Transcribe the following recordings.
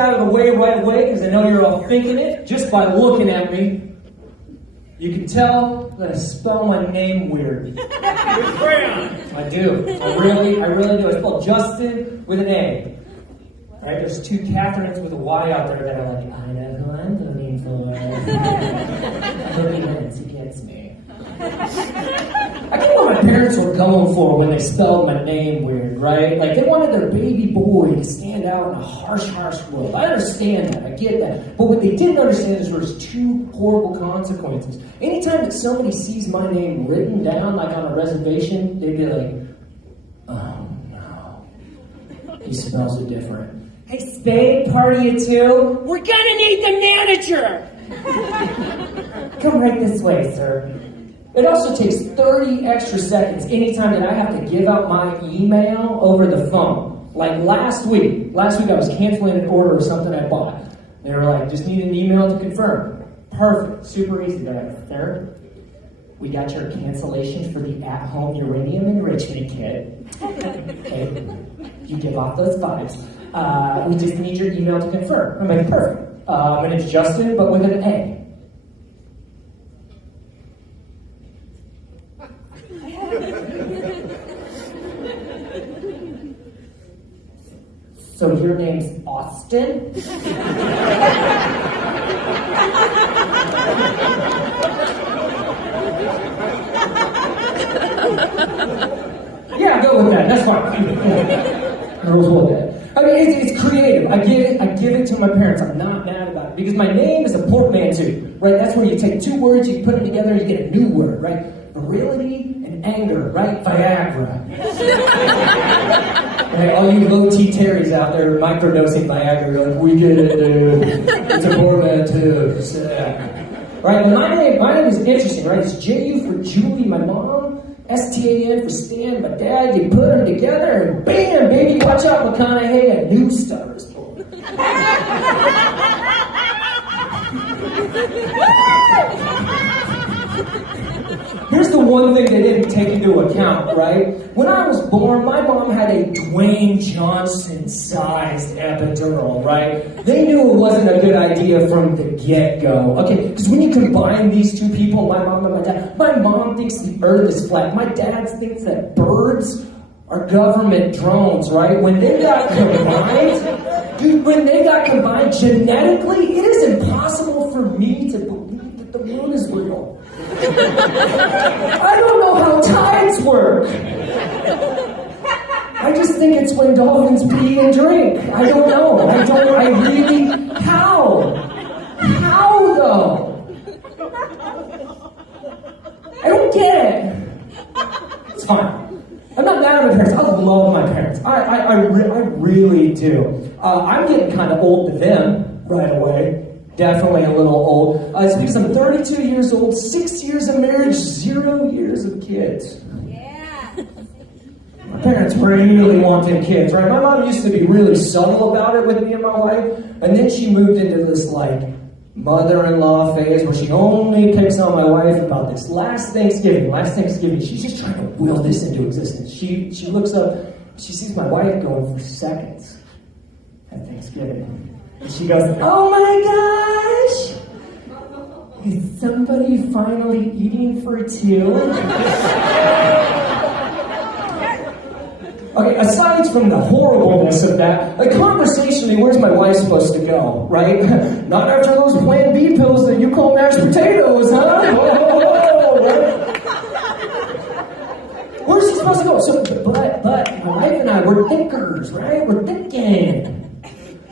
out of the way right away because I know you're all thinking it just by looking at me. You can tell that I spell my name weird. I do. I really do. I spell Justin with an A. Right? There's two Catherines with a Y out there that are like, I know who I'm voting for. I hope he gets me. I get what my parents were going for when they spelled my name weird, right? Like, they wanted their baby boy to stand out in a harsh world. I understand that. I get that. But what they didn't understand is there's two horrible consequences. Anytime that somebody sees my name written down, like on a reservation, they'd be like, oh no, he spells it different. Hey, Spaid, party at 2? We're gonna need the manager! Come right this way, sir. It also takes 30 extra seconds anytime that I have to give out my email over the phone. Like last week I was canceling an order or something I bought. They were like, just need an email to confirm. Perfect, super easy. They're like, sir, we got your cancellation for the at-home uranium enrichment kit. Okay, you give off those vibes. We just need your email to confirm. I'm like, perfect. And it's Justin, but with an A. So your name's Austin? Yeah, go with that. That's fine. Girls will that. I mean, it's creative. I give it to my parents. I'm not mad about it because my name is a portmanteau, right? That's where you take two words, you put them together, and you get a new word, right? Virility and anger, right? Viagra. Right, all you low T Terrys out there microdosing Viagra, you're like, we get it, dude. It's a portmanteau. Right, and my name is interesting, right? It's J-U for Julie, my mom, S-T-A-N for Stan, my dad. You put them together and bam, baby, watch out, McConaughey, a new star is born. Here's the one thing they didn't take into account, right? When I was born, my mom had a Dwayne Johnson-sized epidural, right? They knew it wasn't a good idea from the get-go, okay? Because when you combine these two people, my mom and my mom thinks the earth is flat. My dad thinks that birds are government drones, right? When they got combined, genetically, it is impossible for me to believe that the moon is real. I don't know how tides work. I just think it's when dolphins pee and drink. I don't know. How? How though? I don't get it. It's fine. I'm not mad at my parents. I love my parents. I really do. I'm getting kind of old to them right away. Definitely a little old. It's because I'm 32 years old, 6 years of marriage, 0 years of kids. Yeah. My parents really wanted kids, right? My mom used to be really subtle about it with me and my wife, and then she moved into this, like, mother-in-law phase where she only picks on my wife about this. Last Thanksgiving, she's just trying to will this into existence. She looks up, she sees my wife going for seconds at Thanksgiving. And she goes, oh my gosh! Is somebody finally eating for two? Okay, aside from the horribleness of that, like conversationally, where's my wife supposed to go, right? Not after those Plan B pills that you call mashed potatoes, huh? Right? Where's she supposed to go? So, but my wife and I, we're thinkers, right? We're thinking.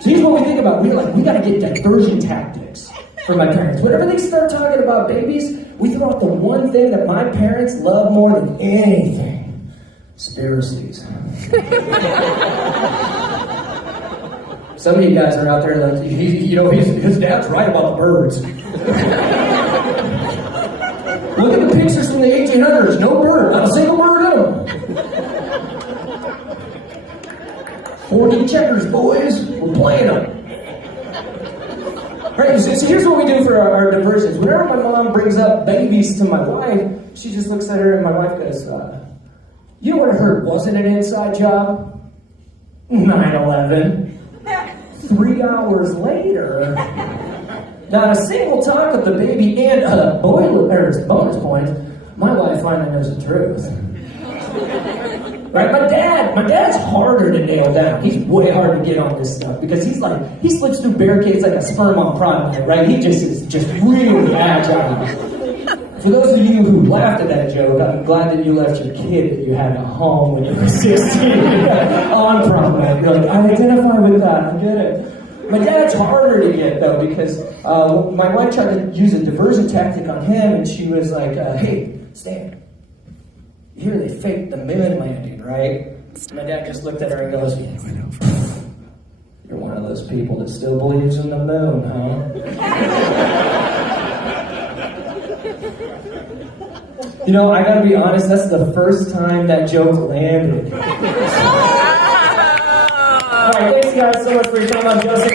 So here's what we think about. We gotta get diversion tactics from my parents. Whenever they start talking about babies, we throw out the one thing that my parents love more than anything. Conspiracies. Some of you guys are out there like, his dad's right about the birds. Look at the pictures from the 1800s. No bird, not a single bird in them. 40 checkers, boys. We're playing them. Right, so here's what we do for our diversions. Whenever my mom brings up babies to my wife, she just looks at her and my wife goes, you know what I heard wasn't an inside job? 9/11. 3 hours later, not a single talk of the baby, and bonus points, my wife finally knows the truth. Right? My dad's harder to nail down. He's way hard to get on this stuff because he slips through barricades like a sperm on Prime, right? He is really agile. For those of you who laughed at that joke, I'm glad that you left your kid that you had at home when you were 16 on Prom Night. You're like, I identify with that, I get it. My dad's harder to get, though, because my wife tried to use a diversion tactic on him, and she was like, hey, Stan, you hear they faked the moon landing, right? My dad just looked at her and goes, you're one of those people that still believes in the moon, huh? You know, I gotta be honest, that's the first time that joke landed. Alright, thanks guys so much for your time. I'm Joseph.